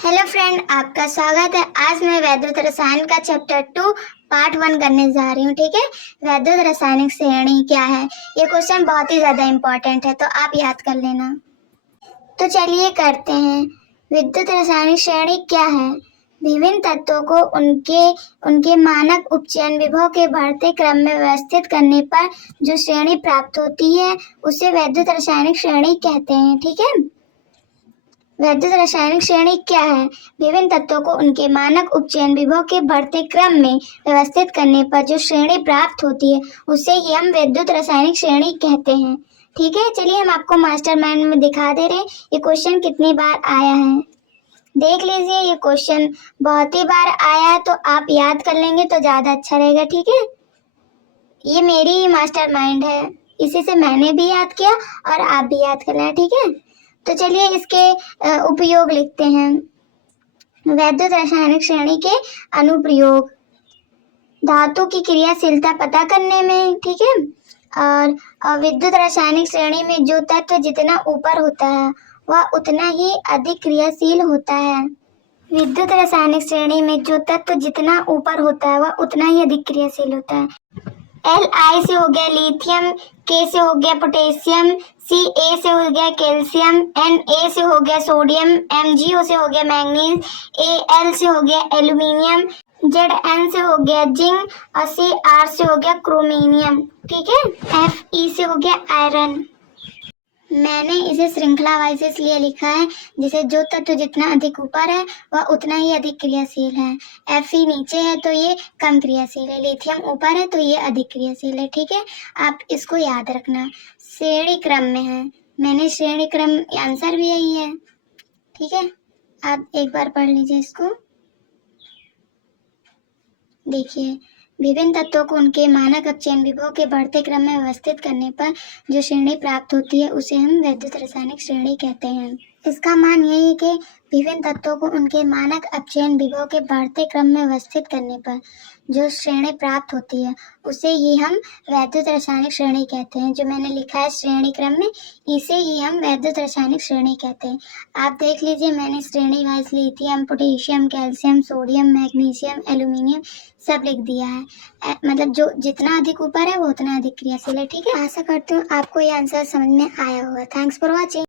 Hello friend, आपका स्वागत है। आज मैं वैद्युत रसायन का चैप्टर 2 पार्ट 1 करने जा रही हूँ। ठीक है, वैद्युत रासायनिक श्रेणी क्या है? ये क्वेश्चन बहुत ही ज्यादा इम्पोर्टेंट है, तो आप याद कर लेना। तो चलिए करते हैं। विद्युत रासायनिक श्रेणी क्या है? विभिन्न तत्वों को उनके मानक उपचयन विभव के बढ़ते क्रम में व्यवस्थित करने पर जो श्रेणी प्राप्त होती है उसे वैद्युत रासायनिक श्रेणी कहते हैं। ठीक है, वैद्युत रासायनिक श्रेणी क्या है? विभिन्न तत्वों को उनके मानक उपचयन विभव के बढ़ते क्रम में व्यवस्थित करने पर जो श्रेणी प्राप्त होती है उसे ही हम वैद्युत रासायनिक श्रेणी कहते हैं। ठीक है, चलिए हम आपको मास्टरमाइंड में दिखा दे रहे हैं ये क्वेश्चन कितनी बार आया है। देख लीजिए, ये क्वेश्चन बहुत ही बार आया है, तो आप याद कर लेंगे तो ज्यादा अच्छा रहेगा। ठीक है, ये मेरी ही मास्टरमाइंड है, इसी से मैंने भी याद किया और आप भी याद कर लेना। ठीक है, तो चलिए इसके उपयोग लिखते हैं। वैद्युत रासायनिक श्रेणी के अनुप्रयोग: धातु की क्रियाशीलता पता करने में। ठीक है, और विद्युत रासायनिक श्रेणी में जो तत्व जितना ऊपर होता है वह उतना ही अधिक क्रियाशील होता है। विद्युत रासायनिक श्रेणी में जो तत्व जितना ऊपर होता है वह उतना ही अधिक क्रियाशील होता है। Li से हो गया लिथियम, K से हो गया पोटेशियम, Ca से हो गया कैल्शियम, Na से हो गया सोडियम, MgO से हो गया मैंगनीज, Al से हो गया एल्यूमिनियम, Zn से हो गया जिंक और Cr से हो गया क्रोमिनियम। ठीक है, Fe से हो गया आयरन। मैंने इसे श्रृंखला वाइज इसलिए लिखा है जिसे जो तत्व जितना अधिक ऊपर है वह उतना ही अधिक क्रियाशील है। Fe नीचे है तो ये कम क्रियाशील है, लिथियम ऊपर है तो ये अधिक क्रियाशील है। ठीक है, आप इसको याद रखना। श्रेणी क्रम में है, मैंने श्रेणी क्रम आंसर भी यही है। ठीक है, आप एक बार पढ़ लीजिए इसको। देखिए, विभिन्न तत्वों को उनके मानक अपचयन विभव के बढ़ते क्रम में व्यवस्थित करने पर जो श्रेणी प्राप्त होती है उसे हम वैद्युत रासायनिक श्रेणी कहते हैं। इसका मान यही है कि विभिन्न तत्वों को उनके मानक अपचयन विभव के बढ़ते क्रम में व्यवस्थित करने पर जो श्रेणी प्राप्त होती है उसे ही हम वैद्युत रासायनिक श्रेणी कहते हैं। जो मैंने लिखा है श्रेणी क्रम में, इसे ही हम वैद्युत रासायनिक श्रेणी कहते हैं। आप देख लीजिए, मैंने श्रेणी wise lithium, potassium, calcium, sodium, magnesium, aluminium सब लिख दिया है। मतलब जो जितना अधिक ऊपर है वो उतना अधिक क्रियाशील है। ठीक है, आशा करती हूँ आपको ये आंसर समझ में आया होगा। Thanks for watching.